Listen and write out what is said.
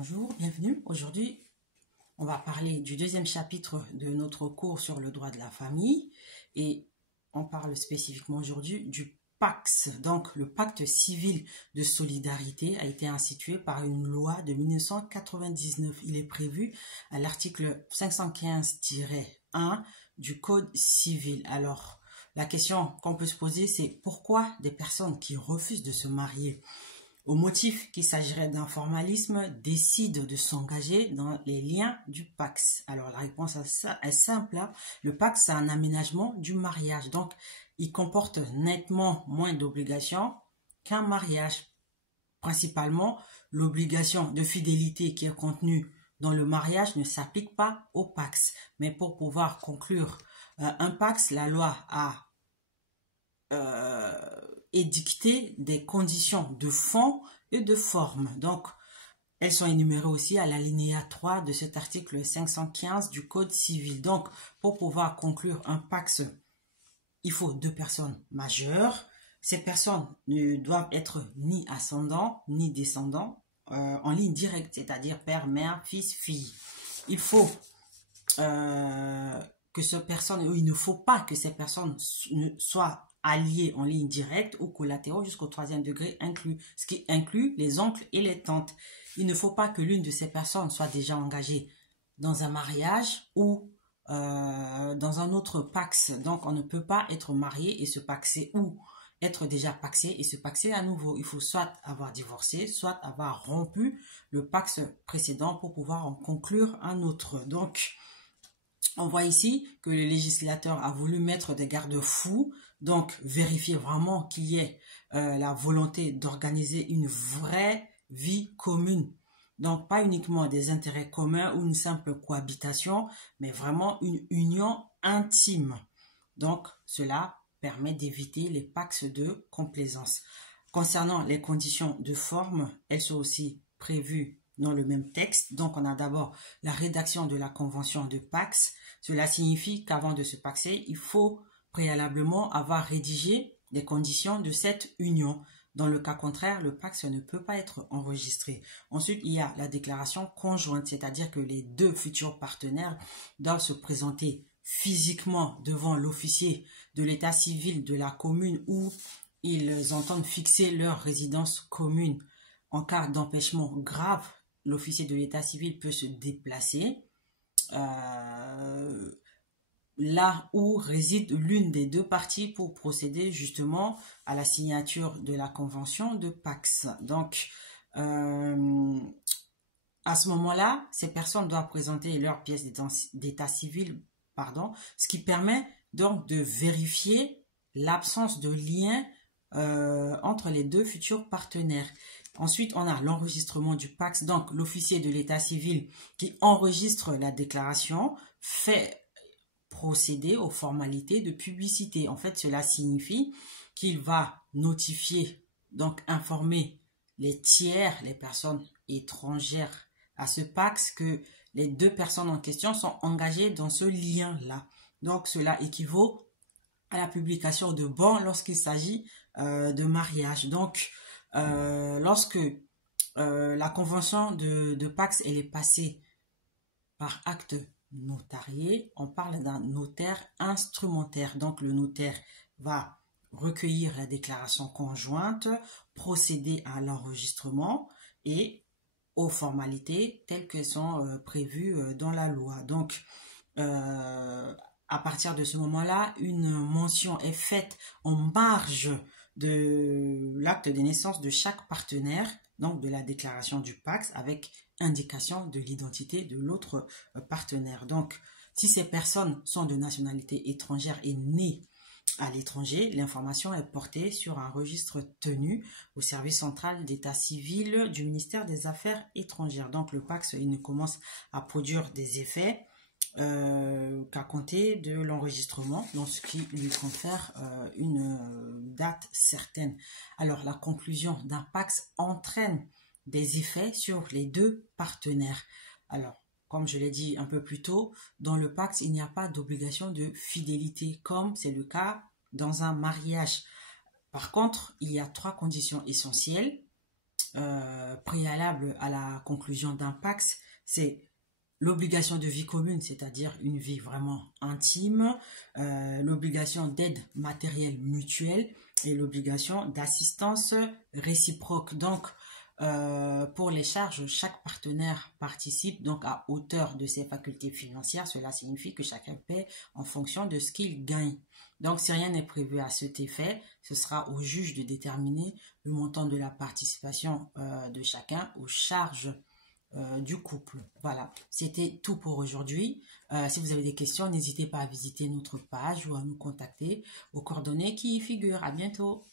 Bonjour, bienvenue. Aujourd'hui, on va parler du deuxième chapitre de notre cours sur le droit de la famille et on parle spécifiquement aujourd'hui du PACS. Donc, le pacte civil de solidarité a été institué par une loi de 1999. Il est prévu à l'article 515-1 du Code civil. Alors, la question qu'on peut se poser, c'est pourquoi des personnes qui refusent de se marier au motif qu'il s'agirait d'un formalisme, décident de s'engager dans les liens du PACS. Alors la réponse à ça est simple. Le PACS, c'est un aménagement du mariage. Donc, il comporte nettement moins d'obligations qu'un mariage. Principalement, l'obligation de fidélité qui est contenue dans le mariage ne s'applique pas au PACS. Mais pour pouvoir conclure un PACS, la loi a édicter des conditions de fond et de forme. Donc, elles sont énumérées aussi à l'alinéa 3 de cet article 515 du Code civil. Donc, pour pouvoir conclure un PACS, il faut 2 personnes majeures. Ces personnes ne doivent être ni ascendants ni descendants en ligne directe, c'est-à-dire père, mère, fils, fille. Il faut il ne faut pas que ces personnes soient alliés en ligne directe ou collatéraux jusqu'au 3e degré inclus, ce qui inclut les oncles et les tantes. Il ne faut pas que l'une de ces personnes soit déjà engagée dans un mariage ou dans un autre PACS. Donc, on ne peut pas être marié et se paxer ou être déjà paxé et se paxer à nouveau. Il faut soit avoir divorcé, soit avoir rompu le PACS précédent pour pouvoir en conclure un autre. Donc, on voit ici que le législateur a voulu mettre des garde-fous, donc vérifier vraiment qu'il y ait la volonté d'organiser une vraie vie commune. Donc pas uniquement des intérêts communs ou une simple cohabitation, mais vraiment une union intime. Donc cela permet d'éviter les PACS de complaisance. Concernant les conditions de forme, elles sont aussi prévues dans le même texte. Donc, on a d'abord la rédaction de la convention de PACS. Cela signifie qu'avant de se paxer, il faut préalablement avoir rédigé les conditions de cette union. Dans le cas contraire, le PACS ne peut pas être enregistré. Ensuite, il y a la déclaration conjointe, c'est-à-dire que les 2 futurs partenaires doivent se présenter physiquement devant l'officier de l'état civil de la commune où ils entendent fixer leur résidence commune. En cas d'empêchement grave, l'officier de l'état civil peut se déplacer là où réside l'une des 2 parties pour procéder justement à la signature de la convention de PACS. Donc, à ce moment-là, ces personnes doivent présenter leur pièce d'état civil, ce qui permet donc de vérifier l'absence de lien entre les 2 futurs partenaires. Ensuite, on a l'enregistrement du PACS. Donc, l'officier de l'état civil qui enregistre la déclaration fait procéder aux formalités de publicité. En fait, cela signifie qu'il va notifier, donc informer les tiers, les personnes étrangères à ce PACS que les 2 personnes en question sont engagées dans ce lien-là. Donc, cela équivaut à la publication de bans lorsqu'il s'agit de mariage. Donc, lorsque la convention de PACS elle est passée par acte notarié, on parle d'un notaire instrumentaire. Donc, le notaire va recueillir la déclaration conjointe, procéder à l'enregistrement et aux formalités telles qu'elles sont prévues dans la loi. Donc, à partir de ce moment-là, une mention est faite en marge de l'acte de naissance de chaque partenaire, donc de la déclaration du PACS, avec indication de l'identité de l'autre partenaire. Donc, si ces personnes sont de nationalité étrangère et nées à l'étranger, l'information est portée sur un registre tenu au service central d'état civil du ministère des Affaires étrangères. Donc, le PACS, il ne commence à produire des effets qu'à compter de l'enregistrement, dans ce qui lui confère une date certaine. Alors, la conclusion d'un PACS entraîne des effets sur les 2 partenaires. Alors, comme je l'ai dit un peu plus tôt, dans le PACS, il n'y a pas d'obligation de fidélité, comme c'est le cas dans un mariage. Par contre, il y a 3 conditions essentielles préalable à la conclusion d'un PACS, c'est l'obligation de vie commune, c'est-à-dire une vie vraiment intime, l'obligation d'aide matérielle mutuelle et l'obligation d'assistance réciproque. Donc, pour les charges, chaque partenaire participe donc à hauteur de ses facultés financières. Cela signifie que chacun paie en fonction de ce qu'il gagne. Donc, si rien n'est prévu à cet effet, ce sera au juge de déterminer le montant de la participation de chacun aux charges du couple. Voilà, c'était tout pour aujourd'hui. Si vous avez des questions, n'hésitez pas à visiter notre page ou à nous contacter aux coordonnées qui y figurent. À bientôt.